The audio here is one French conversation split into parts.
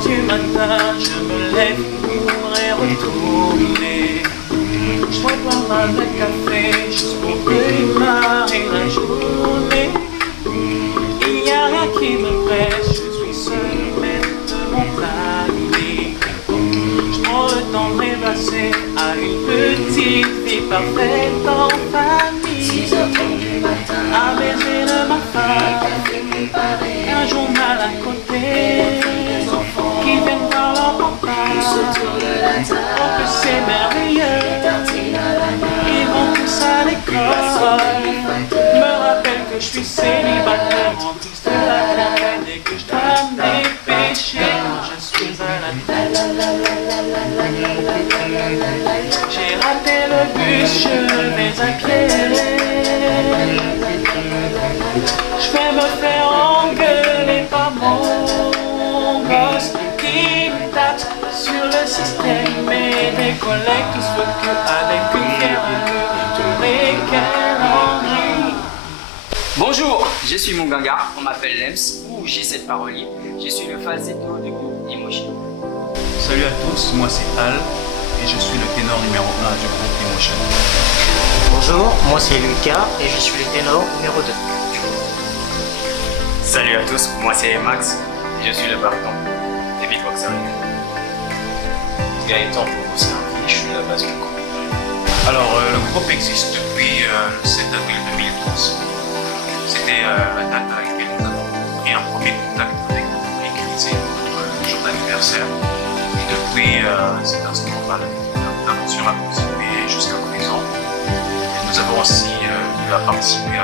Du matin, je me lève pour y retourner. Je vais boire un café juste pour démarrer la journée. Il n'y a rien qui me presse, je suis seul maître de mon planning. Je prends le temps de rêvasser à une petite vie parfaite en famille. 6h30 du matin, à baiser de ma femme, un journal à côté. Qui viennent voir leur papa, autour de la table, oh que c'est merveilleux. Ils vont tous à l'école, me rappelle que je suis célibataire, en plus de la campagne et que je dois me dépêcher quand je suis à la tête. J'ai raté le bus, je vais à pied. Je vais me faire engueuler par mon boss qui me tape sur le système et des collègues qui se foutent avec une fière tous lesquels on rit. Bonjour, je suis Munganga, on m'appelle Lems ou J7 Parolier. Je suis le falsetto du groupe Emoji. Salut à tous, moi c'est Al et je suis le ténor numéro 1 du groupe Emotion. Bonjour, moi c'est Lucas et je suis le ténor numéro 2. Salut à tous, moi c'est Max et je suis le baryton des beatboxers. Gaëtan pour vous servir, je suis la basse du groupe. Alors le groupe existe depuis le 7 avril 2012. C'était la date à laquelle nous avons pris un premier contact avec le public, c'est notre jour d'anniversaire. Et depuis cet instant-là, notre aventure a continué jusqu'à présent. Et nous avons aussi eu à participer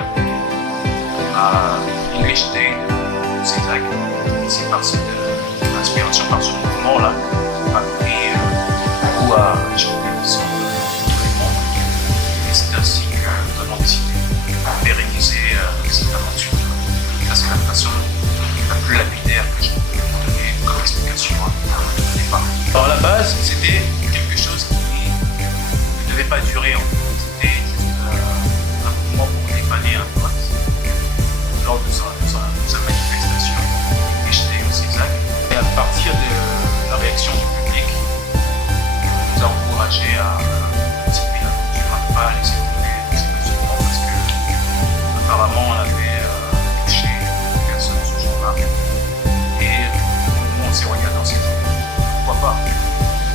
à English Day de CESAC. C'est par cette inspiration, par ce mouvement-là, on a pris beaucoup à échanger ensemble tout le monde. Et c'est ainsi que nous avons décidé de pérenniser cette aventure. Ça, c'est la façon la plus lapidaire que je peux vous donner comme explication au départ. Alors à la base, c'était quelque chose qui ne devait pas durer en fait. C'était juste un mouvement pour dépanner un pote lors de sa manifestation et j'étais au CESAC. Et à partir de la réaction du public, on nous a encouragé à continuer l'aventure, à ne pas laisser tomber ces mouvements parce que apparemment on avait touché une personne ce jour-là. Et nous on s'est regardé, on s'est dit pourquoi pas,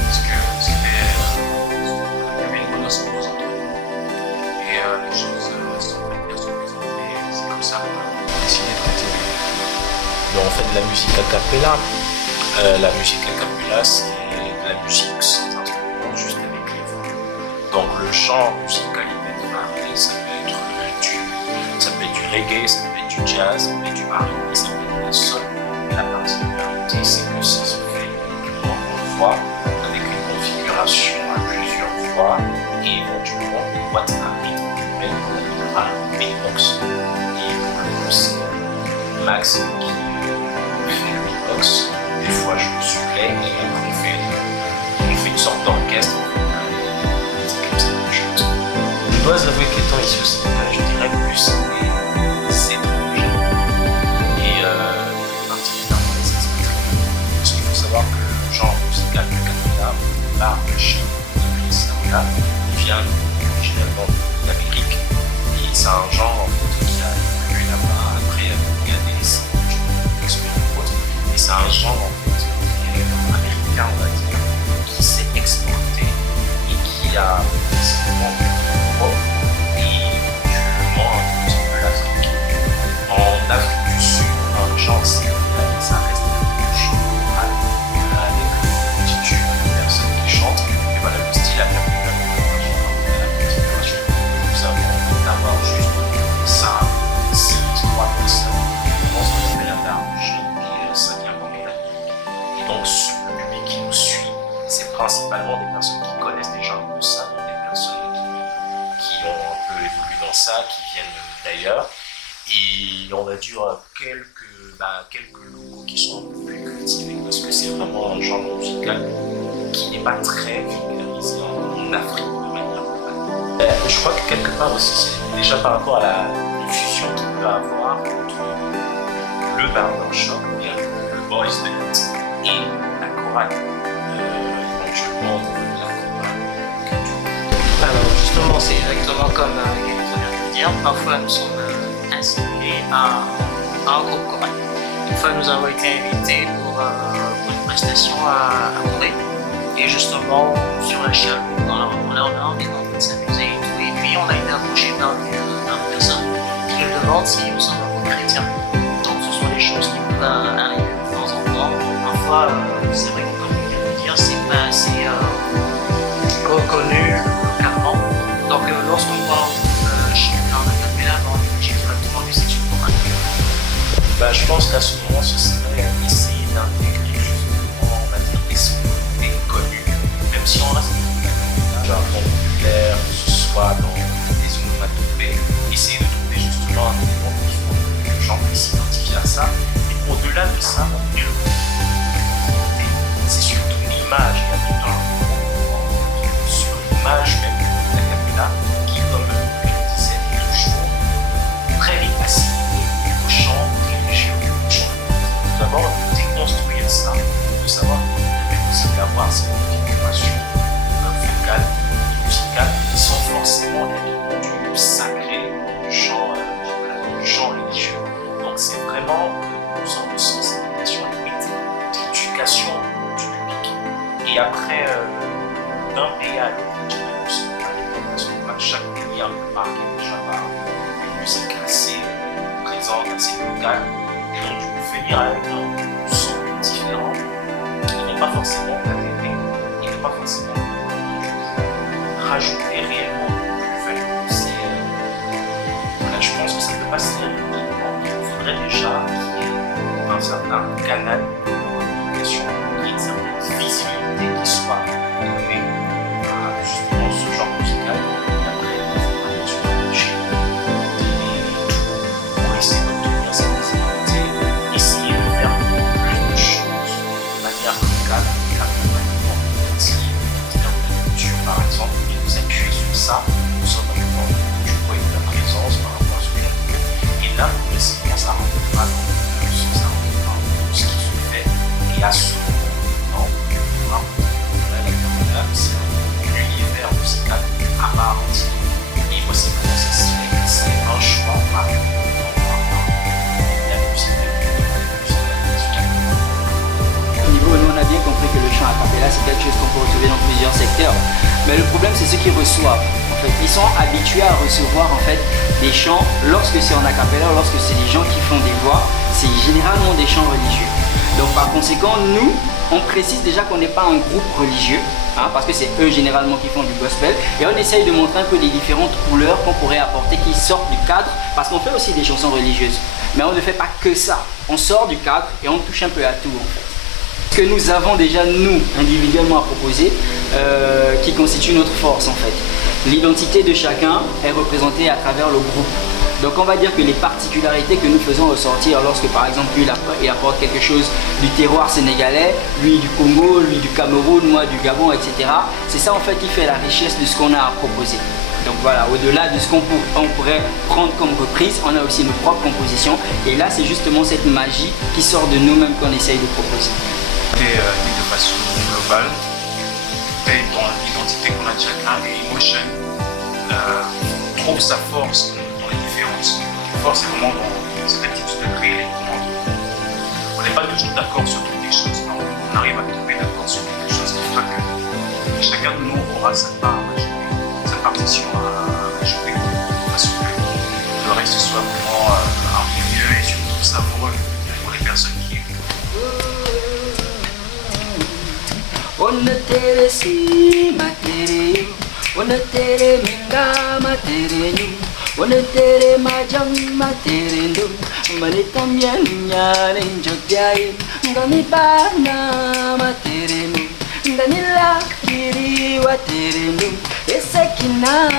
parce que c'était il y avait une bonne osmose entre nous et les choses sont bien se présenter. C'est comme ça qu'on a décidé de continuer. Donc on fait de la musique a cappella. La musique a cappella, c'est de la musique sans instrument, juste avec les voix. Donc le genre musicalité de varie, ça peut être du reggae, ça peut être du jazz, ça peut être du R&B, ça peut être de la soul. Et la particularité, c'est que ça se fait uniquement en voix, avec une configuration à plusieurs voix et éventuellement une boîte à rythme, même qu'on appellera un beatbox. Et pour le coup, c'est Max qui fait le beatbox. Des fois, je me supplée et on fait une sorte d'orchestre. C'est comme ça que je chante. Je dois avouer qu'étant ici au Sénégal, je dirais plus c'est étranger. Et particulièrement les Espagnols. Parce qu'il faut savoir que le genre musical de cappella, par le chien de Samuel, vient originalement d'Amérique. Et c'est un genre en fait, qui a évolué là-bas après regarder les signes et autres. Et c'est un genre en fait, qui est américain, on va dire, qui s'est exporté et qui a décidément l'Europe et éventuellement un petit peu l'Afrique. En Afrique du Sud, un genre similaire, ça reste un chant choral avec une multitude de personnes qui chantent. Et voilà, le style a cappella, la configuration. Nous avons d'avoir juste 5, 6, 3 personnes dans ce qu'on appelle un harmonie et ça vient comme la et donc le public qui nous suit, c'est principalement des personnes qui connaissent déjà un peu ça, des personnes qui ont un peu évolué dans ça, qui viennent d'ailleurs. Et on va dire quelques locaux qui sont un peu plus cultivés parce que c'est vraiment un genre musical qui n'est pas très vulgarisé en Afrique de manière globale. Je crois que quelque part aussi, c'est déjà par rapport à la fusion qu'il peut avoir entre le barbershop, le boys band et la chorale, éventuellement la chorale. Alors justement, c'est exactement comme Gaëtan vient de le dire. Parfois, nous sommes insinués à un groupe choral. Une fois, nous avons été invités pour une prestation à Corée. Et justement, sur la chaloupe, on a envie de s'amuser et tout. Et puis, on a été approché par une personne qui nous demande si nous sommes un groupe chrétien. Donc, ce sont des choses qui peuvent arriver de temps en temps. Parfois, c'est vrai que, comme il vient de le dire, c'est pas assez reconnu localement. Donc, lorsqu'on voit un acapella, on dit directement que c'est une chorale. Bah, je pense qu'à ce moment, ce serait essayer d'intégrer justement, on va dire, des sonorités connues, même si on reste genre populaire, que ce soit dans des onomatopées, essayer de trouver justement un élément qui faut que les gens puissent s'identifier à ça. Et au-delà de ça, c'est surtout l'image, il y a tout un sur l'image même de la capella qui, comme je le disais, est toujours très vite assimilée au chant religieux. D'abord, de déconstruire ça, de savoir qu'il aussi d'avoir cette configuration vocale et musicale sans forcément être du sacré, du chant religieux. Donc c'est vraiment une sorte de sensibilisation limite, d'éducation du public. Et après, d'un pays à l'autre, parce que chaque pays a un peu marqué déjà par une musique assez présente, assez locale. Et donc, tu peux venir avec un son différent qui n'est pas forcément adapté, qui n'est pas forcément rajouter réellement une plus-value. Voilà, je pense que ça peut passer rapidement. Il faudrait déjà qu'il y ait un certain canal de communication, qu'il y ait une certaine visibilité qui soit donnée à justement ce genre musical. Et après, il faudra bien sûr approcher pour essayer d'obtenir cette visibilité, essayer de faire plus de choses de manière locale, avec l'accompagnement de la culture par exemple, et nous appuyer sur ça, nous sommes dans le monde du poids et de la présence par rapport à ce que l'on fait. Et là, progressivement, ça rentrera dans le sens, ça rentrera dans ce qui se fait, et à ce moment, voilà, la capella, c'est un univers musical à part entière. Et moi, c'est comment ça se fait, c'est un choix par la musique. Au niveau, nous on a bien compris que le chant a cappella c'est quelque chose qu'on peut retrouver dans plusieurs secteurs. Mais le problème c'est ceux qui reçoivent. En fait, ils sont habitués à recevoir en fait des chants lorsque c'est en a cappella, lorsque c'est des gens qui font des voix, c'est généralement des chants religieux. Donc par conséquent, nous, on précise déjà qu'on n'est pas un groupe religieux, parce que c'est eux généralement qui font du gospel, et on essaye de montrer un peu les différentes couleurs qu'on pourrait apporter qui sortent du cadre, parce qu'on fait aussi des chansons religieuses. Mais on ne fait pas que ça, on sort du cadre et on touche un peu à tout en fait. Ce que nous avons déjà nous individuellement à proposer, qui constitue notre force en fait. L'identité de chacun est représentée à travers le groupe. Donc on va dire que les particularités que nous faisons ressortir lorsque par exemple lui il apporte quelque chose du terroir sénégalais, lui du Congo, lui du Cameroun, moi du Gabon, etc. C'est ça en fait qui fait la richesse de ce qu'on a à proposer. Donc voilà, au-delà de ce qu'on pourrait prendre comme reprise, on a aussi nos propres compositions. Et là c'est justement cette magie qui sort de nous-mêmes qu'on essaye de proposer. Et de façon globale, et dans l'identité qu'on a de chacun, et Emotion trouve sa force dans les différences. La force est vraiment dans cette attitude de créer les commandes. On n'est pas toujours d'accord sur toutes les choses, mais on arrive à tomber d'accord sur quelque chose qui fera que chacun de nous aura sa part à jouer, sa partition à jouer, de façon que le reste soit vraiment harmonieux et surtout savoureux pour les personnes qui écoutent. On tere si matere, on tere minga matere nu, on tere majam matere nu, manitam yan yan njogay, ngani bana matere nu, ngani la kiri watere nu, esekina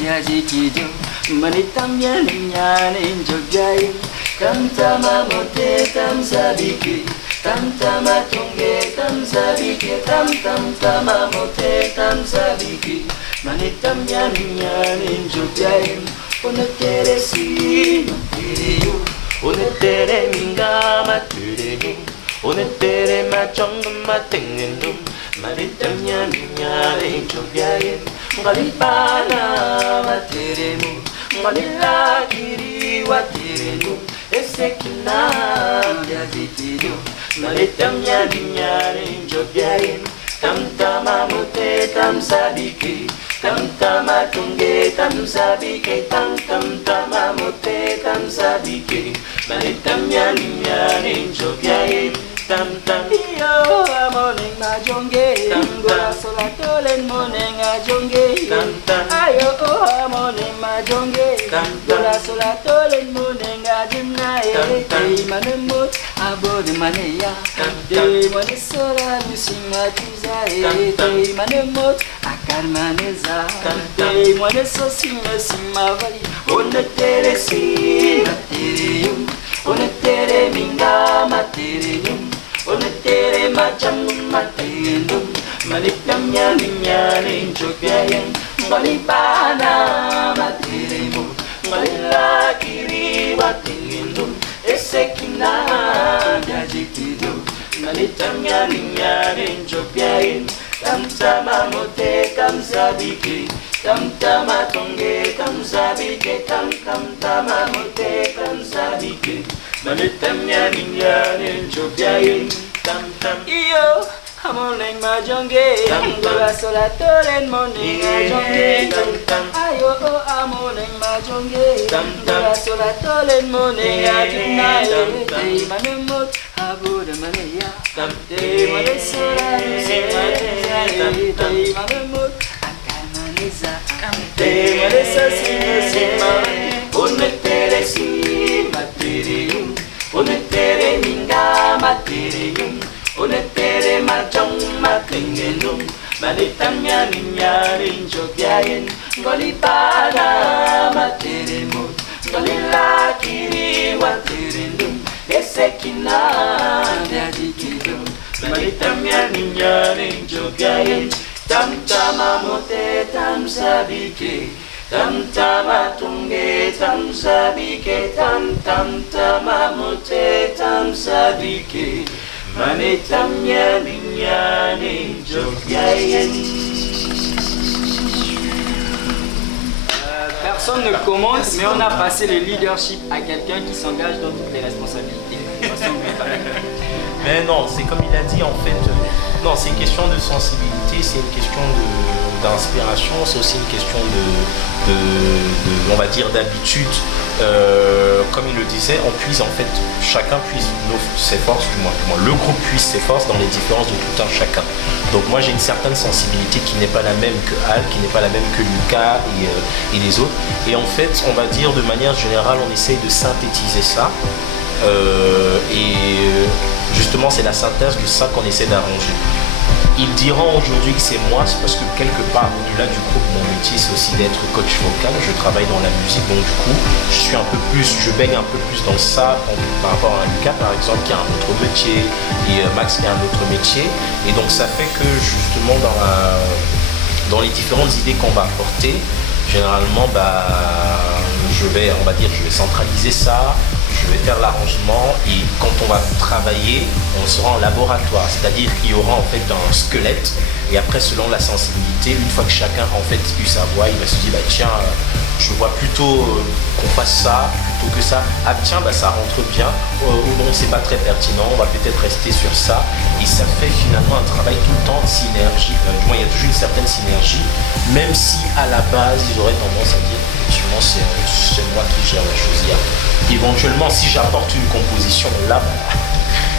viaje kijo, manitam yan yan njogay, Tam tama mote tam zabike, tam tama tonge tam zabike, tam tam tama mote tam zabike. Manitam yani yani njobyaim, onetere si matereyo, onetere minga matereyo, onetere machong matengendum. Manitam yani yani njobyaim, ngalipana materemu, ngalila kiri wateremu. Esekina ya vitido, malitam nyari nyari njobyaim, tam tama mote tam sabike, tam tama tunge tam sabike, tam tama mote tam sabike, malitam nyari nyari njobyaim, tam tam yo amoning majonge, gola sola tolen moneng ajonge, ayo amoning majonge, gola sola tolen moneng ajimna. Day manemot abode maneya, day manesora nusima tuzae, day manemot akar maneza, day maneso sima sima vali. Onetere si materium, onetere minga materium, onetere macam materium, malitam nyani nyani njogyayen, malipana materium, malila kiri materium. Esekina jajitido, malitam nyani nyani njobyain, tam tama mote tam zabike, tam tama tonge tam zabike, tam tama mote tam zabike, malitam nyani nyani njobyain, tam tam iyo. Amoning majonge, gola sola tolen moning ajonge, ayo amoning majonge, gola sola tolen moning ajinae, day manemot abode maneya, day manesora nusima tuzae, day manemot akar maneza, day manesa sima. Onetere si materium, onetere minga materium, onetere macong matengenum, malitam nyani nyani njogyayen, ngolipana materimu, ngolila kiri waterendum, esekina diadikidum, malitam nyani nyani njogyayen, tam tama mote tam sabike, tam tama tunge tam sabike, tam tama mote tam sabike. Manitam nyani nyani njogyayen. Personne ne commande, mais on a passé le leadership à quelqu'un qui s'engage dans toutes les responsabilités. Mais non, c'est comme il a dit en fait, non, c'est une question de sensibilité, c'est une question d'inspiration, c'est aussi une question on va dire, d'habitude. Comme il le disait, on puise en fait, chacun puise ses forces, du moins le groupe puise ses forces dans les différences de tout un chacun. Donc moi j'ai une certaine sensibilité qui n'est pas la même que Al, qui n'est pas la même que Lucas et les autres. Et en fait, on va dire de manière générale, on essaye de synthétiser ça. Et justement, c'est la synthèse de ça qu'on essaie d'arranger. Ils diront aujourd'hui que c'est moi, c'est parce que quelque part, au-delà du groupe, mon métier c'est aussi d'être coach vocal. Je travaille dans la musique, donc du coup, je baigne un peu plus dans ça par rapport à Lucas par exemple, qui a un autre métier, et Max qui a un autre métier. Et donc ça fait que justement dans les différentes idées qu'on va apporter, généralement, je vais centraliser ça. Je vais faire l'arrangement et quand on va travailler, on sera en laboratoire. C'est-à-dire qu'il y aura en fait un squelette et après selon la sensibilité, une fois que chacun en fait eu sa voix, il va se dire tiens, je vois plutôt qu'on fasse ça plutôt que ça. Ah tiens, ça rentre bien. Ou non, c'est pas très pertinent, on va peut-être rester sur ça. Et ça fait finalement un travail tout le temps de synergie. Du moins, il y a toujours une certaine synergie, même si à la base, ils auraient tendance à dire effectivement c'est moi qui gère la chose. Éventuellement, si j'apporte une composition là,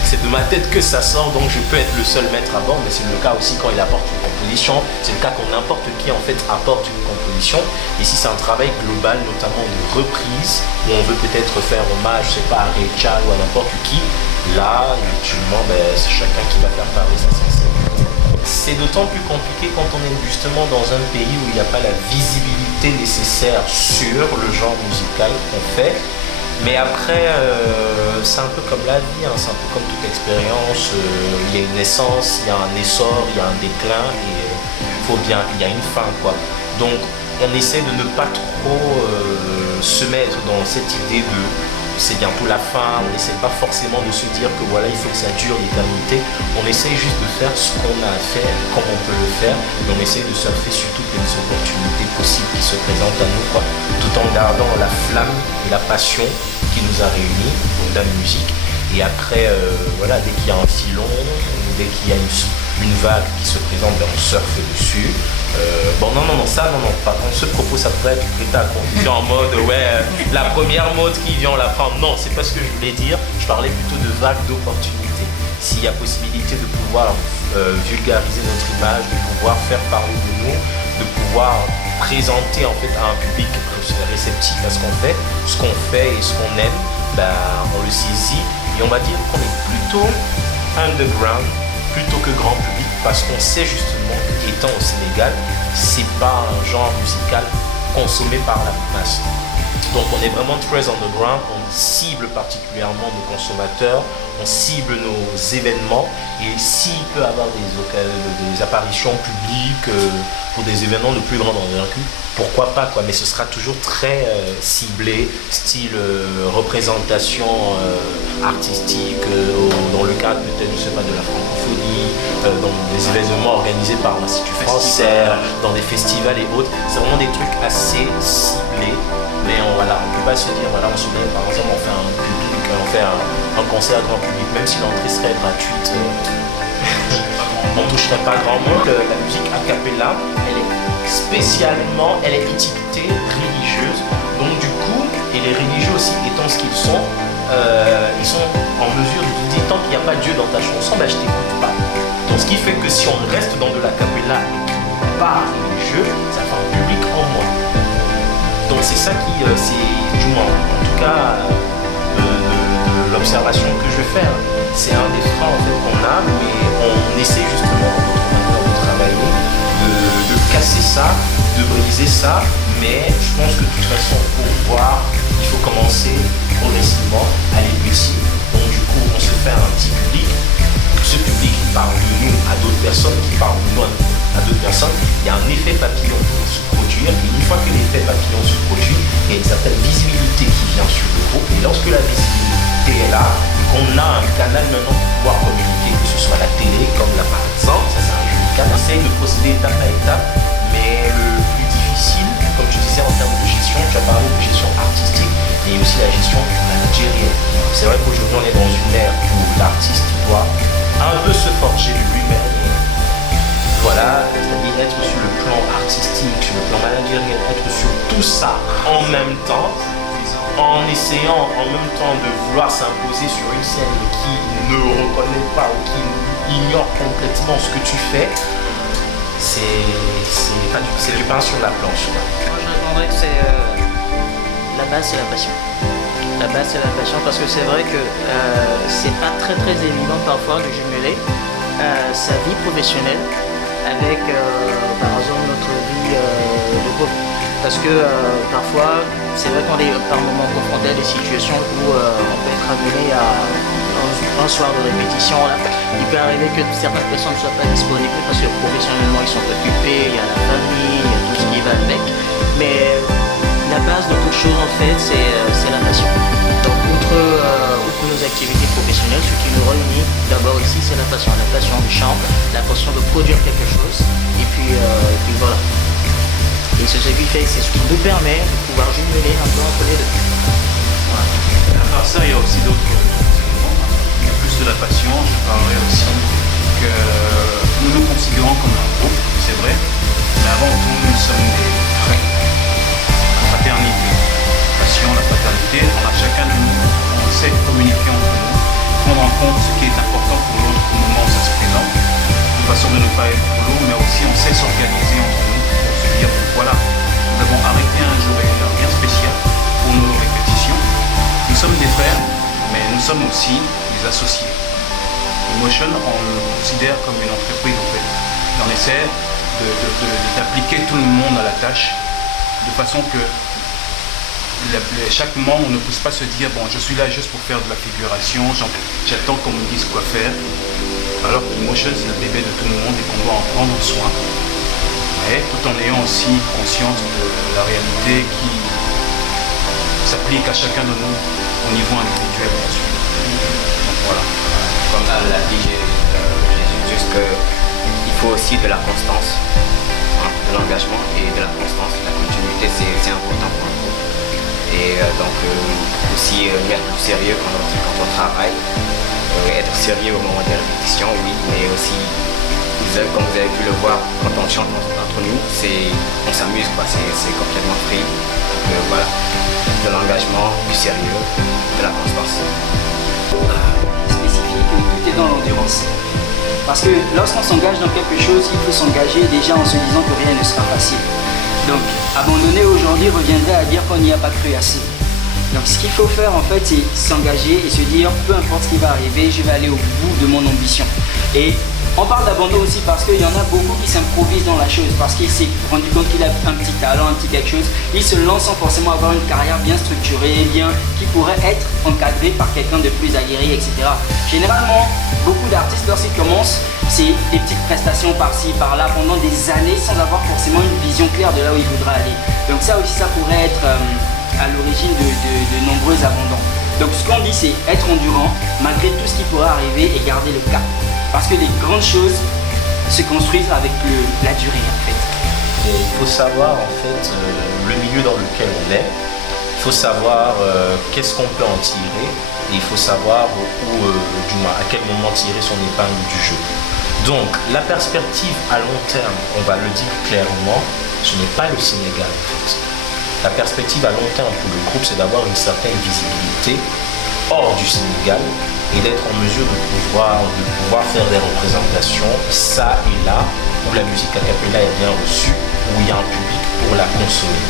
c'est de ma tête que ça sort, donc je peux être le seul maître à bord, mais c'est le cas aussi quand il apporte une composition, c'est le cas quand n'importe qui en fait apporte une composition. Et si c'est un travail global, notamment de reprise, où on veut peut-être faire hommage, je sais pas, à Ray Charles ou à n'importe qui, là, effectivement, c'est chacun qui va faire parler sa sensibilité. C'est d'autant plus compliqué quand on est justement dans un pays où il n'y a pas la visibilité nécessaire sur le genre musical qu'on fait. Mais après, c'est un peu comme la vie, hein, c'est un peu comme toute expérience. Il y a une naissance, il y a un essor, il y a un déclin et il y a une fin, quoi. Donc on essaie de ne pas trop se mettre dans cette idée de c'est bientôt la fin, on n'essaie pas forcément de se dire que voilà, il faut que ça dure l'éternité. On essaie juste de faire ce qu'on a à faire, comme on peut le faire, et on essaie de surfer sur toutes les opportunités possibles qui se présentent à nous, quoi, tout en gardant la flamme et la passion qui nous a réunis, donc la musique. Et après, voilà, dès qu'il y a un filon, dès qu'il y a une vague qui se présente, ben on surfe dessus. Par contre, ce propos, ça pourrait être prêté à confusion en mode, la première mode qui vient, on la prend. Non, c'est pas ce que je voulais dire. Je parlais plutôt de vague d'opportunités. S'il y a possibilité de pouvoir vulgariser notre image, de pouvoir faire parler de nous, de pouvoir présenter en fait à un public réceptif à ce qu'on fait et ce qu'on aime, ben, on le saisit et on va dire qu'on est plutôt underground plutôt que grand public parce qu'on sait justement qu'étant au Sénégal, c'est pas un genre musical consommé par la masse. Donc on est vraiment très underground, on cible particulièrement nos consommateurs, on cible nos événements et s'il peut y avoir des apparitions publiques pour des événements de plus grande envergure, pourquoi pas quoi, mais ce sera toujours très ciblé, style représentation artistique, dans le cadre peut-être, je sais pas, de la francophonie, dans des événements organisés par l'Institut français, dans des festivals et autres. C'est vraiment des trucs assez ciblés, mais on ne peut pas se dire, voilà, on se met, par exemple, on fait un concert grand public, même si l'entrée serait gratuite, on ne toucherait pas grand monde. La musique a cappella, elle est étiquetée religieuse, donc du coup, et les religieux aussi étant ce qu'ils sont, ils sont en mesure de te dire tant qu'il n'y a pas Dieu dans ta chanson, ben je t'écoute pas. Donc ce qui fait que si on reste dans de la cappella et qui n'est pas religieux, ça fait un public en moins. Donc c'est ça qui, c'est du moins, en tout cas, de l'observation que je fais. C'est un des freins en fait qu'on a, mais on essaie justement de travailler, de casser ça, de briser ça, mais je pense que de toute façon pour voir, il faut commencer progressivement à aller petit. Donc du coup on se fait un petit public, ce public qui parle de nous à d'autres personnes, qui parle de nous à d'autres personnes, il y a un effet papillon qui va se produire, et une fois que l'effet papillon se produit, il y a une certaine visibilité qui vient sur le groupe, et lorsque la visibilité est là, on a un canal maintenant pour pouvoir communiquer, que ce soit la télé, comme là par exemple, ça c'est un joli cas, on essaye de procéder étape à étape, mais le plus difficile, comme tu disais en termes de gestion, tu as parlé de gestion artistique, et aussi la gestion managériale. C'est vrai qu'aujourd'hui on est dans une ère où l'artiste doit un peu se forger lui-même, voilà, c'est-à-dire être sur le plan artistique, sur le plan managérial, être sur tout ça en même temps, en essayant en même temps de vouloir s'imposer sur une scène qui ne reconnaît pas ou qui ignore complètement ce que tu fais, c'est du pain sur la planche. Moi je répondrais que c'est la base, c'est la passion. La base c'est la passion parce que c'est vrai que c'est pas très évident parfois de jumeler sa vie professionnelle avec par exemple notre vie de couple. Parce que parfois, c'est vrai qu'on est par moments confronté à des situations où on peut être amené à un soir de répétition. Là. Il peut arriver que certaines personnes ne soient pas disponibles parce que professionnellement ils sont occupés, il y a la famille, il y a tout ce qui va avec. Mais la base de toute chose en fait, c'est la passion. Donc outre nos activités professionnelles, ce qui nous réunit d'abord ici, c'est la passion du chant, la passion de produire quelque chose. Et puis voilà. Et c'est ce qui fait, c'est ce qui nous permet de pouvoir jumeler un peu entre les deux. Voilà. À part ça, il y a aussi d'autres éléments. En plus de la passion, je parlerai aussi que nous nous considérons comme un groupe, c'est vrai, mais avant tout, nous sommes des frères. La fraternité, la passion, la fraternité, on a chacun de nous, on sait communiquer entre nous, prendre en compte ce qui est important pour l'autre au moment où ça se présente, de façon de ne pas être pour l'autre, mais aussi on sait s'organiser entre nous. Dire voilà, nous avons arrêté un jour et une heure bien spécial pour nos répétitions. Nous sommes des frères, mais nous sommes aussi des associés. Emotion, on le considère comme une entreprise en fait. On essaie d'appliquer tout le monde à la tâche de façon que chaque membre ne puisse pas se dire bon, je suis là juste pour faire de la figuration, j'attends qu'on me dise quoi faire. Alors que l'Emotion, c'est le bébé de tout le monde et qu'on doit en prendre soin, mais tout en ayant aussi conscience de la réalité qui s'applique à chacun de nous au niveau individuel, bien sûr. Donc voilà. Comme l'a dit Jésus, juste qu'il faut aussi de la constance, hein, de l'engagement et de la constance. La continuité, c'est important pour le groupe. Et donc aussi mettre du sérieux quand on travaille. Être sérieux au moment des répétitions, oui, mais aussi, comme vous avez pu le voir, quand on chante entre nous, on s'amuse, quoi, c'est complètement free. Donc voilà, de l'engagement, du sérieux, de la constance. Spécifique, tout est dans l'endurance. Parce que lorsqu'on s'engage dans quelque chose, il faut s'engager déjà en se disant que rien ne sera facile. Donc, abandonner aujourd'hui reviendrait à dire qu'on n'y a pas cru assez. Donc ce qu'il faut faire en fait, c'est s'engager et se dire peu importe ce qui va arriver, je vais aller au bout de mon ambition. Et on parle d'abandon aussi parce qu'il y en a beaucoup qui s'improvisent dans la chose, parce qu'il s'est rendu compte qu'il a un petit talent, un petit quelque chose. Il se lance sans forcément avoir une carrière bien structurée, qui pourrait être encadrée par quelqu'un de plus aguerri, etc. Généralement, beaucoup d'artistes lorsqu'ils commencent, c'est des petites prestations par-ci, par-là pendant des années sans avoir forcément une vision claire de là où ils voudraient aller. Donc ça aussi, ça pourrait être à l'origine de nombreux abandons. Donc ce qu'on dit, c'est être endurant malgré tout ce qui pourrait arriver et garder le cap. Parce que les grandes choses se construisent avec la durée en fait. Et il faut savoir en fait le milieu dans lequel on est. Il faut savoir qu'est-ce qu'on peut en tirer. Et il faut savoir du moins à quel moment tirer son épingle du jeu. Donc la perspective à long terme, on va le dire clairement, ce n'est pas le Sénégal en fait. La perspective à long terme pour le groupe, c'est d'avoir une certaine visibilité hors du Sénégal et d'être en mesure de pouvoir faire des représentations ça et là, où la musique a cappella est bien reçue, où il y a un public pour la consommer.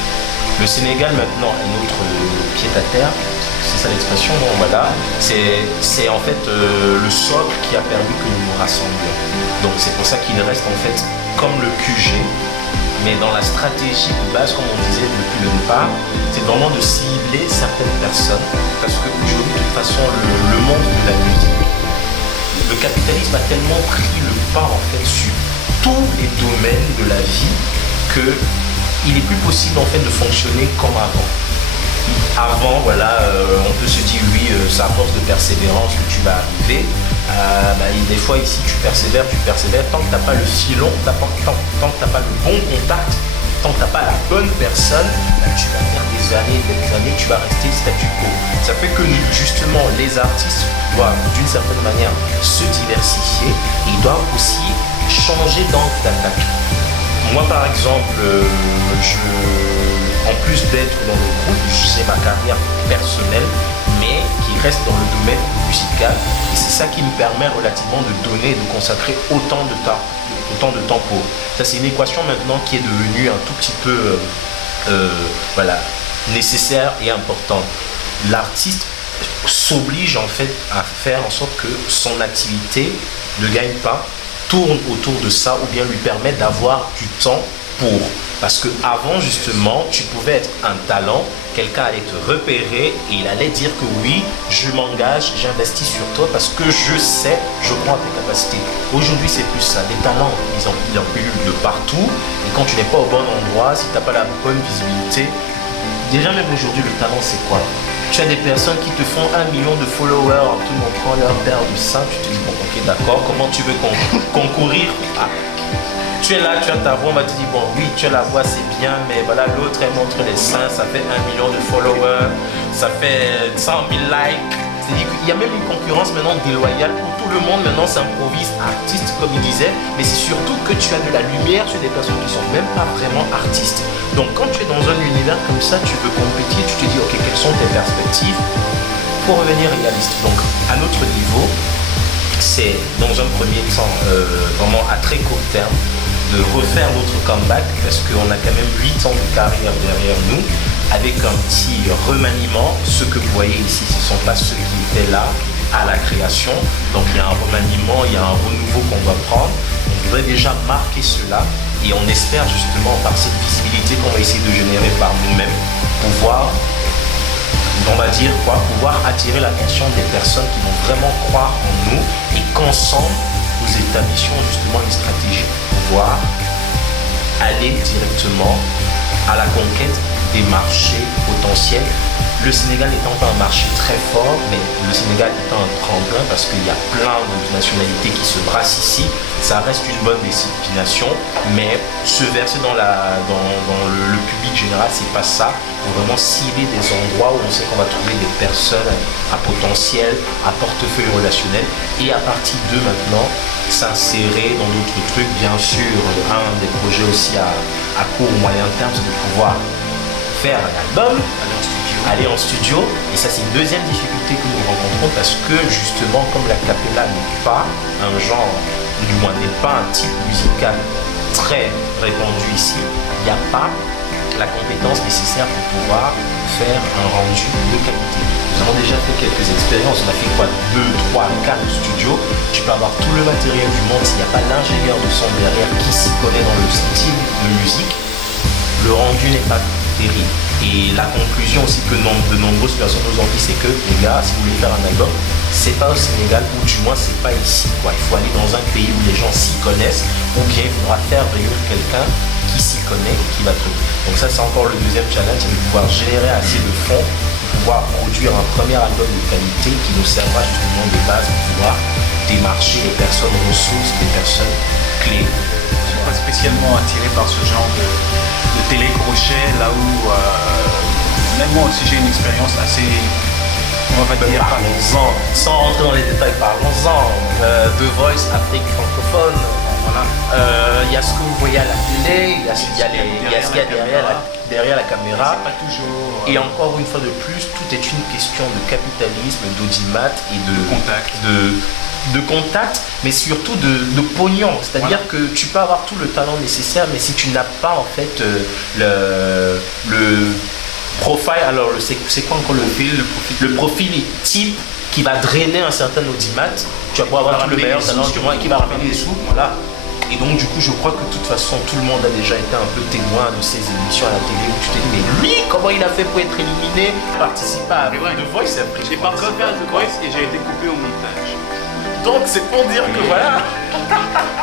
Le Sénégal maintenant est notre pied à terre, c'est ça l'expression, bon, voilà. C'est en fait le socle qui a permis que nous nous rassemblions. Donc c'est pour ça qu'il reste en fait comme le QG. Mais dans la stratégie de base, comme on disait depuis le départ, c'est vraiment de cibler certaines personnes. Parce qu'aujourd'hui, de toute façon, le monde de la musique, le capitalisme a tellement pris le pas en fait sur tous les domaines de la vie qu'il n'est plus possible en fait de fonctionner comme avant. Avant, voilà, on peut se dire oui, c'est à force de persévérance que tu vas arriver. Des fois ici tu persévères, tant que tu n'as pas le filon, tant que tu n'as pas le bon contact, tant que tu n'as pas la bonne personne, tu vas faire des années, tu vas rester statu quo. Ça fait que justement les artistes doivent d'une certaine manière se diversifier et ils doivent aussi changer d'angle d'attaque. Moi par exemple, en plus d'être dans le groupe, c'est ma carrière personnelle, mais qui reste dans le domaine musical. Et c'est ça qui me permet relativement de donner et de consacrer autant de temps pour. Ça, c'est une équation maintenant qui est devenue un tout petit peu nécessaire et importante. L'artiste s'oblige en fait à faire en sorte que son activité ne gagne pas, tourne autour de ça ou bien lui permet d'avoir du temps pour. Parce qu'avant justement, tu pouvais être un talent, quelqu'un allait te repérer et il allait dire que oui, je m'engage, j'investis sur toi parce que je sais, je crois en tes capacités. Aujourd'hui, c'est plus ça. Les talents, ils en pullulent de partout. Et quand tu n'es pas au bon endroit, si tu n'as pas la bonne visibilité, déjà même aujourd'hui, le talent, c'est quoi? Tu as des personnes qui te font 1 million de followers en te montrant leur paire de seins. Tu te dis, bon, ok, d'accord, comment tu veux concourir? Tu es là, tu as ta voix, on va te dire, bon, oui, tu as la voix, c'est bien, mais voilà, l'autre, elle montre les seins, ça fait 1 million de followers, ça fait 100 000 likes. C'est-à-dire qu'il y a même une concurrence maintenant déloyale où tout le monde maintenant s'improvise artiste, comme il disait, mais c'est surtout que tu as de la lumière sur des personnes qui ne sont même pas vraiment artistes. Donc quand tu es dans un univers comme ça, tu veux compétir, tu te dis, ok, quelles sont tes perspectives pour revenir réaliste. Donc à notre niveau, c'est dans un premier temps, vraiment à très court terme, de refaire notre comeback parce qu'on a quand même 8 ans de carrière derrière nous avec un petit remaniement. Ceux que vous voyez ici, ce ne sont pas ceux qui étaient là à la création. Donc il y a un remaniement, il y a un renouveau qu'on doit prendre. On voudrait déjà marquer cela et on espère justement par cette visibilité qu'on va essayer de générer par nous-mêmes pouvoir on va dire quoi, pouvoir attirer l'attention des personnes qui vont vraiment croire en nous et qu'ensemble, nous établissions justement une stratégie pour pouvoir aller directement à la conquête des marchés potentiels. Le Sénégal étant pas un marché très fort, mais le Sénégal étant un tremplin parce qu'il y a plein de nationalités qui se brassent ici, ça reste une bonne destination, mais se verser dans le public général, c'est pas ça. Il faut vraiment cibler des endroits où on sait qu'on va trouver des personnes à potentiel, à portefeuille relationnel, et à partir d'eux maintenant, s'insérer dans d'autres trucs. Bien sûr, un des projets aussi à court ou moyen terme, c'est de pouvoir faire un album, aller en studio, et ça c'est une deuxième difficulté que nous rencontrons parce que justement comme la cappella n'est pas un genre, ou du moins n'est pas un type musical très répandu ici, il n'y a pas la compétence nécessaire pour pouvoir faire un rendu de qualité. Nous avons déjà fait quelques expériences, on a fait quoi, 2, 3, 4 studios, tu peux avoir tout le matériel du monde, s'il n'y a pas l'ingénieur de son derrière qui s'y connaît dans le style de musique, le rendu n'est pas terrible. Et la conclusion aussi que de nombreuses personnes nous ont dit, c'est que les gars, si vous voulez faire un album, c'est pas au Sénégal, ou du moins c'est pas ici, quoi. Il faut aller dans un pays où les gens s'y connaissent, ou bien il faudra faire venir quelqu'un qui s'y connaît et qui va trouver. Donc ça c'est encore le deuxième challenge, c'est de pouvoir générer assez de fonds pour pouvoir produire un premier album de qualité qui nous servera justement de base pour pouvoir démarcher les personnes ressources, les personnes clés. Je suis pas spécialement attiré par ce genre de télécrochet, là où même moi aussi j'ai une expérience assez, on va dire, parlons-en, sans rentrer dans les détails, parlons-en. The Voice Afrique francophone, voilà. Il y a ce que vous voyez à la télé, il y a ce qu'il y a derrière la caméra. Pas toujours. Et encore une fois de plus, tout est une question de capitalisme, d'audimat et de contact, mais surtout de pognon. C'est-à-dire que tu peux avoir tout le talent nécessaire, mais si tu n'as pas en fait le profile, alors c'est quoi encore le profil type qui va drainer un certain audimat, tu vas pouvoir avoir tout le meilleur talent du monde qui va ramener des sous, voilà. Et donc du coup je crois que de toute façon tout le monde a déjà été un peu témoin de ces émissions à la télé où tu te dis mais lui comment il a fait pour être éliminé, participer à The Voice. J'ai pas encore fait The Voice et j'ai été coupé au montage. Donc c'est pour dire que voilà.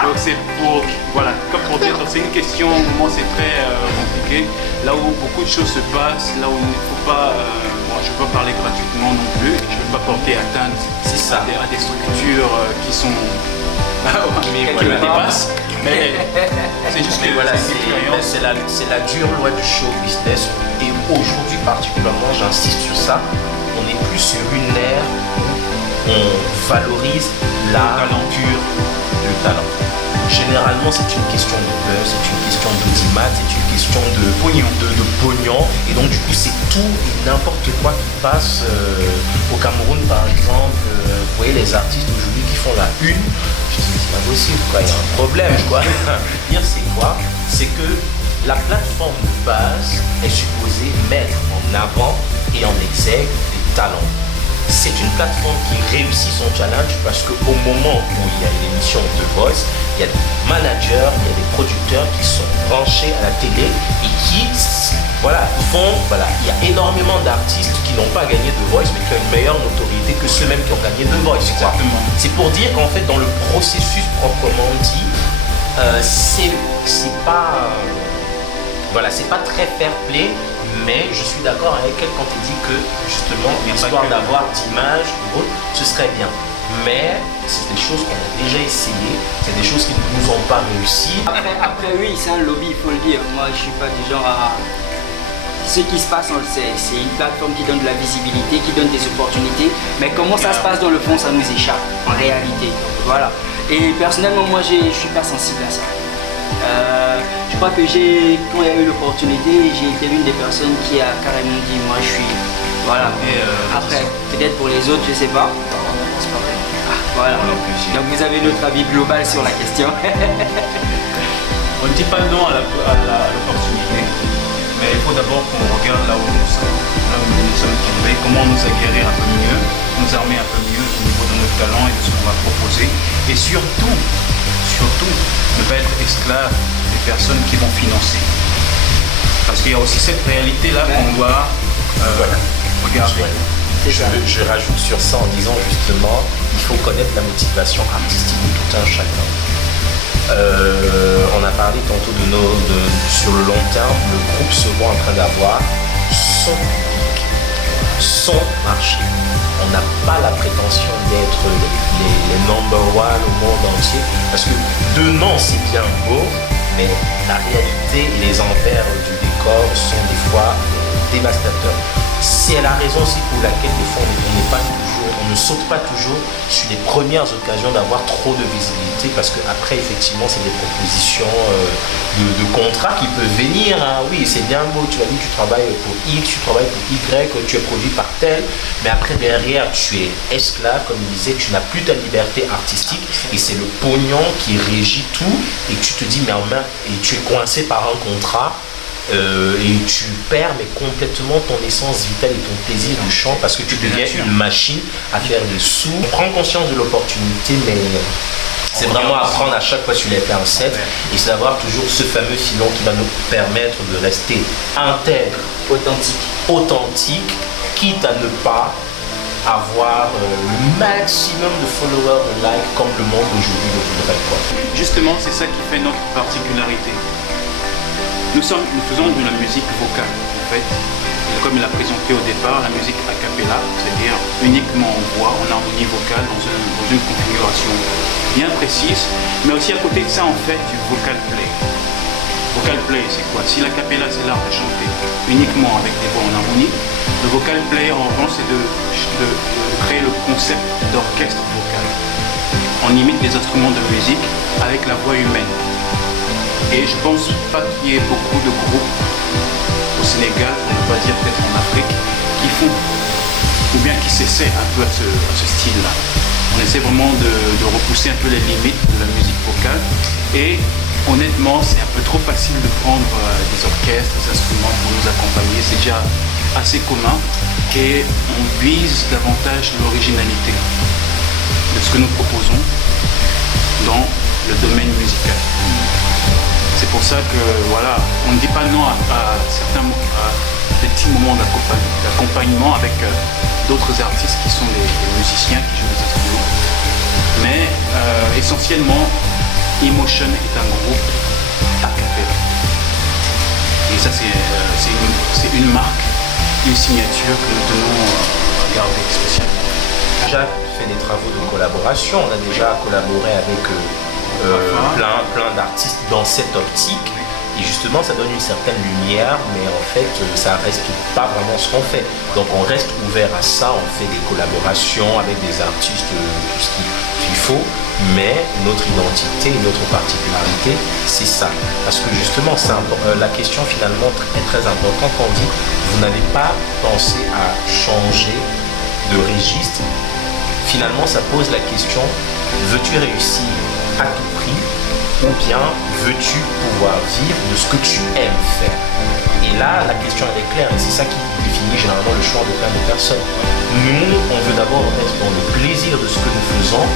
Donc c'est pour, voilà, comme pour dire, c'est une question au moment c'est très compliqué, là où beaucoup de choses se passent, là où il ne faut pas, je ne peux pas parler gratuitement non plus, je ne veux pas porter atteinte à des structures qui sont, qui me dépassent, mais c'est juste que voilà, c'est la dure loi du show business, et aujourd'hui particulièrement, j'insiste sur ça, on est plus sur une ère où on valorise l'art pur, le talent. Généralement, c'est une question de buzz, c'est une question d'audimat, c'est une question de pognon. Et donc, du coup, c'est tout et n'importe quoi qui passe au Cameroun, par exemple. Vous voyez les artistes aujourd'hui qui font la une. Je dis, c'est pas possible, quoi. Il y a un problème, quoi. Dire, c'est quoi? C'est que la plateforme de base est supposée mettre en avant et en exergue des talents. C'est une plateforme qui réussit son challenge parce qu'au moment où il y a une émission de Voice, il y a des managers, il y a des producteurs qui sont branchés à la télé et qui il y a énormément d'artistes qui n'ont pas gagné The Voice mais qui ont une meilleure notoriété que ceux-mêmes qui ont gagné The Voice. Exactement. C'est pour dire qu'en fait dans le processus proprement dit, c'est pas très fair play. Mais je suis d'accord avec elle quand elle dit que justement, histoire d'avoir d'image ou autre, ce serait bien. Mais c'est des choses qu'on a déjà essayées, c'est des choses qui ne nous ont pas réussi. Après oui, c'est un lobby, il faut le dire. Moi, je suis pas du genre à... Ce qui se passe, on le sait, c'est une plateforme qui donne de la visibilité, qui donne des opportunités. Mais comment ça se passe dans le fond, ça nous échappe, en réalité. Voilà. Et personnellement, moi, je suis pas sensible à ça. Je crois que quand il y a eu l'opportunité, j'ai été l'une des personnes qui a carrément dit moi je suis, voilà. Après, peut-être pour les autres, je sais pas. Voilà. Donc vous avez notre avis global sur la question. On ne dit pas non à l'opportunité, mais il faut d'abord qu'on regarde là où nous sommes tombés, comment nous aguerrir un peu mieux, nous armer un peu mieux au niveau de nos talents et de ce qu'on va proposer. Et surtout, ne pas être esclave des personnes qui vont financer. Parce qu'il y a aussi cette réalité-là qu'on doit garé. Je rajoute sur ça en disant justement, il faut connaître la motivation artistique de tout un chacun. On a parlé tantôt sur le long terme, le groupe se voit en train d'avoir son public, son marché. On n'a pas la prétention d'être les number one au monde entier, parce que de nom c'est bien beau, mais la réalité et les envers du décor sont des fois dévastateurs. C'est la raison aussi pour laquelle des fois on ne saute pas toujours sur les premières occasions d'avoir trop de visibilité, parce qu'après effectivement c'est des propositions de contrats qui peuvent venir, hein. Oui c'est bien beau, tu as dit que tu travailles pour X, tu travailles pour Y, tu es produit par tel, mais après derrière tu es esclave, comme il disait, tu n'as plus ta liberté artistique et c'est le pognon qui régit tout, et tu te dis mais en main, et tu es coincé par un contrat. Et tu perds mais complètement ton essence vitale et ton plaisir du chant, parce que tu deviens une machine à faire des sous. On prend conscience de l'opportunité, mais c'est vraiment apprendre à chaque fois sur les pincettes, et c'est d'avoir toujours ce fameux filon qui va nous permettre de rester intègre, authentique, quitte à ne pas avoir le maximum de followers, de likes, comme le monde aujourd'hui le voudrait, quoi. Justement, c'est ça qui fait notre particularité. Nous faisons de la musique vocale, en fait. Comme il a présenté au départ, la musique a cappella, c'est-à-dire uniquement en voix, en harmonie vocale, dans une configuration bien précise, mais aussi à côté de ça, on fait du vocal play. Vocal play, c'est quoi? Si la cappella, c'est l'art de chanter uniquement avec des voix en harmonie, le vocal play, en revanche, c'est de créer le concept d'orchestre vocal. On imite des instruments de musique avec la voix humaine. Et je pense pas qu'il y ait beaucoup de groupes au Sénégal, on ne va dire peut-être en Afrique, qui font, ou bien qui s'essaient un peu à ce style-là. On essaie vraiment de repousser un peu les limites de la musique vocale, et honnêtement c'est un peu trop facile de prendre des orchestres, des instruments pour nous accompagner, c'est déjà assez commun, et on vise davantage l'originalité de ce que nous proposons dans le domaine musical. C'est pour ça que voilà, on ne dit pas non à des petits moments d'accompagnement avec d'autres artistes qui sont des musiciens qui jouent des instruments. Mais essentiellement, Emotion est un groupe a cappella. Et ça c'est une marque, une signature que nous tenons à garder spécialement. Déjà fait des travaux de collaboration, on a déjà collaboré avec plein d'artistes dans cette optique, et justement ça donne une certaine lumière, mais en fait ça reste pas vraiment ce qu'on fait, donc on reste ouvert à ça, on fait des collaborations avec des artistes, tout ce qu'il faut, mais notre identité et notre particularité c'est ça, parce que justement la question finalement est très importante quand on dit vous n'allez pas penser à changer de registre. Finalement ça pose la question, veux-tu réussir à tout prix, ou bien veux-tu pouvoir vivre de ce que tu aimes faire? Et là, la question elle est claire, et c'est ça qui définit généralement le choix de plein de personnes. Nous, on veut d'abord être dans le plaisir de ce que nous faisons.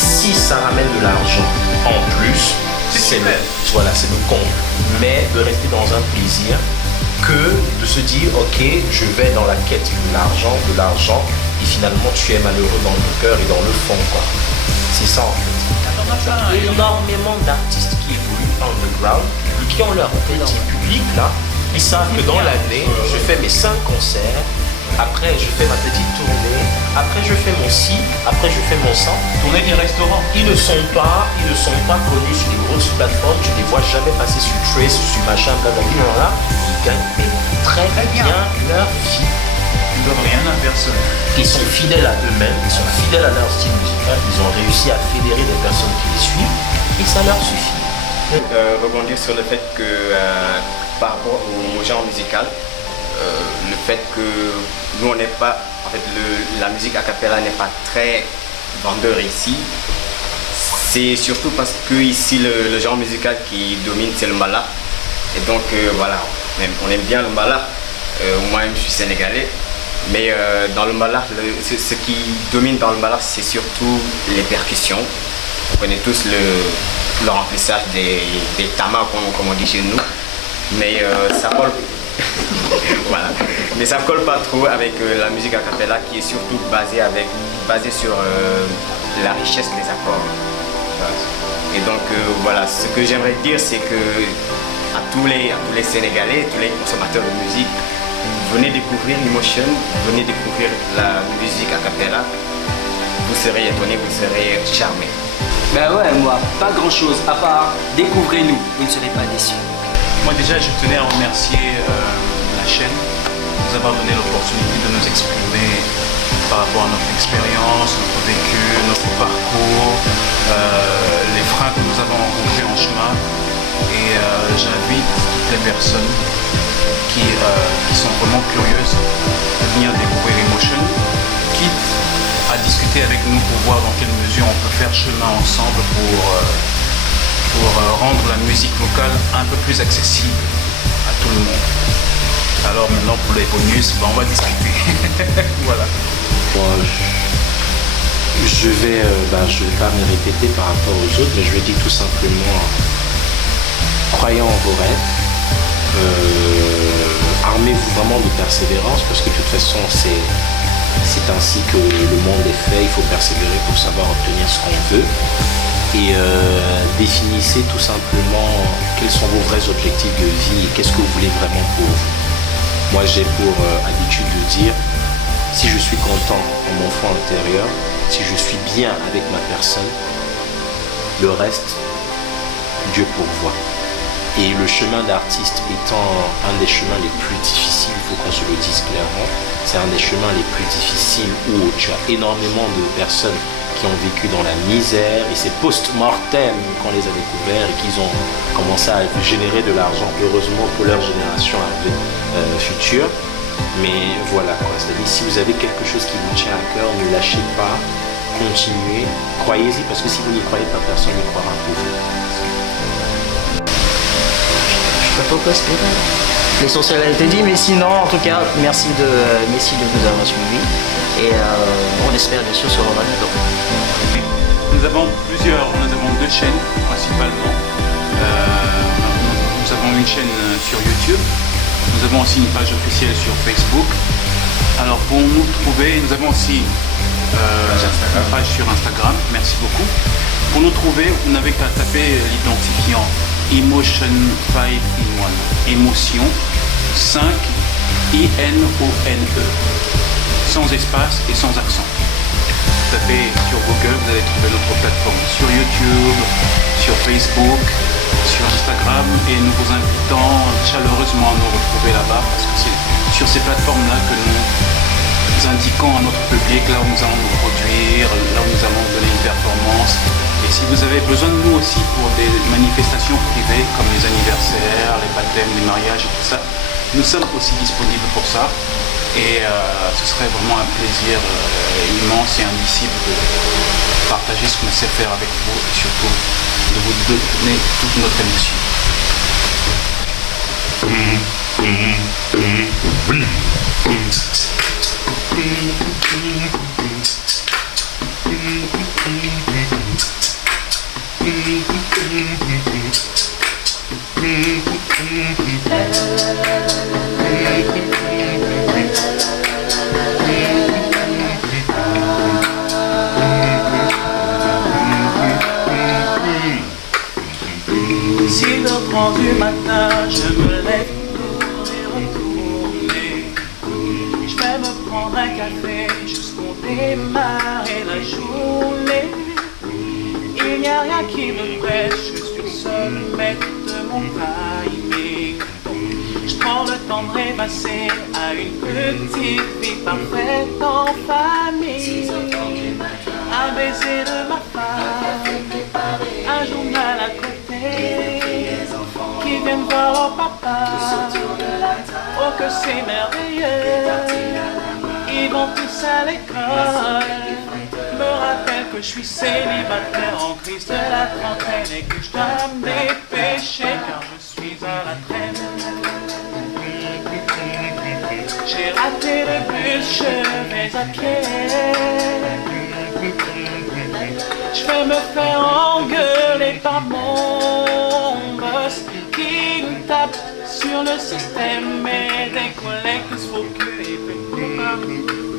Si ça ramène de l'argent en plus, c'est le comble. Mais de rester dans un plaisir, que de se dire, ok, je vais dans la quête de l'argent, et finalement tu es malheureux dans le cœur et dans le fond, quoi. C'est ça en fait. Il y a énormément d'artistes qui évoluent underground, qui ont leur petit public là. Ils savent que dans l'année, je fais mes 5 concerts, après je fais ma petite tournée, après je fais mon ci, après je fais mon ça. Tournée des restaurants. Ils ne sont pas connus sur les grosses plateformes, tu ne les vois jamais passer sur Trace, sur machin, blablabla. Ils gagnent très bien leur vie. Ils ne doivent rien à personne. Ils sont fidèles à eux-mêmes, ils sont fidèles à leur style musical, ils ont réussi à fédérer des personnes qui les suivent, et ça leur suffit. Rebondir sur le fait que par rapport au genre musical, le fait que nous on n'est pas, en fait la musique a cappella n'est pas très vendeur ici, c'est surtout parce que ici le genre musical qui domine c'est le mbala, et donc voilà, on aime bien le mbala, moi-même je suis sénégalais. Mais dans le mbala, ce qui domine dans le mbala, c'est surtout les percussions. On connaît tous le remplissage des tamas, comme on dit chez nous. Mais ça parle. Voilà. mais ça colle pas trop avec la musique a cappella qui est surtout basée sur la richesse des accords. Et donc voilà, ce que j'aimerais dire, c'est que à tous les Sénégalais, tous les consommateurs de musique, venez découvrir Emotion, venez découvrir la musique a cappella. Vous serez étonnés, vous serez charmés. Ben ouais, moi, pas grand chose, à part découvrez-nous, vous ne serez pas déçus. Moi déjà, je tenais à remercier la chaîne de nous avoir donné l'opportunité de nous exprimer par rapport à notre expérience, notre vécu, notre parcours, les freins que nous avons rencontrés en chemin. Et j'invite toutes les personnes qui sont vraiment curieuses de venir découvrir Emotion, quitte à discuter avec nous pour voir dans quelle mesure on peut faire chemin ensemble pour rendre la musique locale un peu plus accessible à tout le monde. Alors maintenant pour les bonus, on va discuter. Voilà. Bon, je vais pas me répéter par rapport aux autres, mais je vais dire tout simplement, croyez en vos rêves, armez-vous vraiment de persévérance, parce que de toute façon c'est ainsi que le monde est fait, il faut persévérer pour savoir obtenir ce qu'on veut. Et définissez tout simplement quels sont vos vrais objectifs de vie et qu'est-ce que vous voulez vraiment pour vous. Moi j'ai pour habitude de dire, si je suis content dans mon fond intérieur, si je suis bien avec ma personne, le reste, Dieu pourvoit. Et le chemin d'artiste étant un des chemins les plus difficiles, il faut qu'on se le dise clairement, c'est un des chemins les plus difficiles où tu as énormément de personnes qui ont vécu dans la misère et c'est post-mortem qu'on les a découverts et qu'ils ont commencé à générer de l'argent, heureusement pour leur génération future. Mais voilà quoi, c'est-à-dire si vous avez quelque chose qui vous tient à cœur, ne lâchez pas, continuez, croyez-y parce que si vous n'y croyez pas, personne n'y croira pour vous. L'essentiel a été dit, mais sinon, en tout cas, merci de nous avoir suivis et on espère bien sûr se revoir bientôt. Nous avons deux chaînes principalement. Nous avons une chaîne sur YouTube, nous avons aussi une page officielle sur Facebook. Alors pour nous trouver, nous avons aussi une page sur Instagram, merci beaucoup. Pour nous trouver, vous n'avez qu'à taper l'identifiant Emotion 5 in 1, émotion 5 INONE, sans espace et sans accent. Tapez sur Google, vous allez trouver notre plateforme sur YouTube, sur Facebook, sur Instagram et nous vous invitons chaleureusement à nous retrouver là-bas parce que c'est sur ces plateformes-là que nous indiquons à notre public là où nous allons nous produire, là où nous allons donner une performance. Et si vous avez besoin de nous aussi pour des manifestations privées comme les anniversaires, les baptêmes, les mariages et tout ça, nous sommes aussi disponibles pour ça. Et ce serait vraiment un plaisir immense et indicible de partager ce qu'on sait faire avec vous et surtout de vous donner toute notre émotion. Du matin, je me lève pour y retourner. Je vais me prendre un café juste pour démarrer la journée. Il n'y a rien qui me presse, je suis le sommet de mon timing. Je prends le temps de rêvasser à une petite vie parfaite en famille. Un baiser de ma femme, un journal à côté. Qui viennent voir leur papa, oh que c'est merveilleux. Ils vont tous à l'école, me rappelle que je suis célibataire en crise de la trentaine et que je dois me dépêcher car je suis à la traîne. J'ai raté le bus, je vais à pied. Je vais me faire engueuler par mon boss qui me tape sur sur le système et des collègues se focus et peu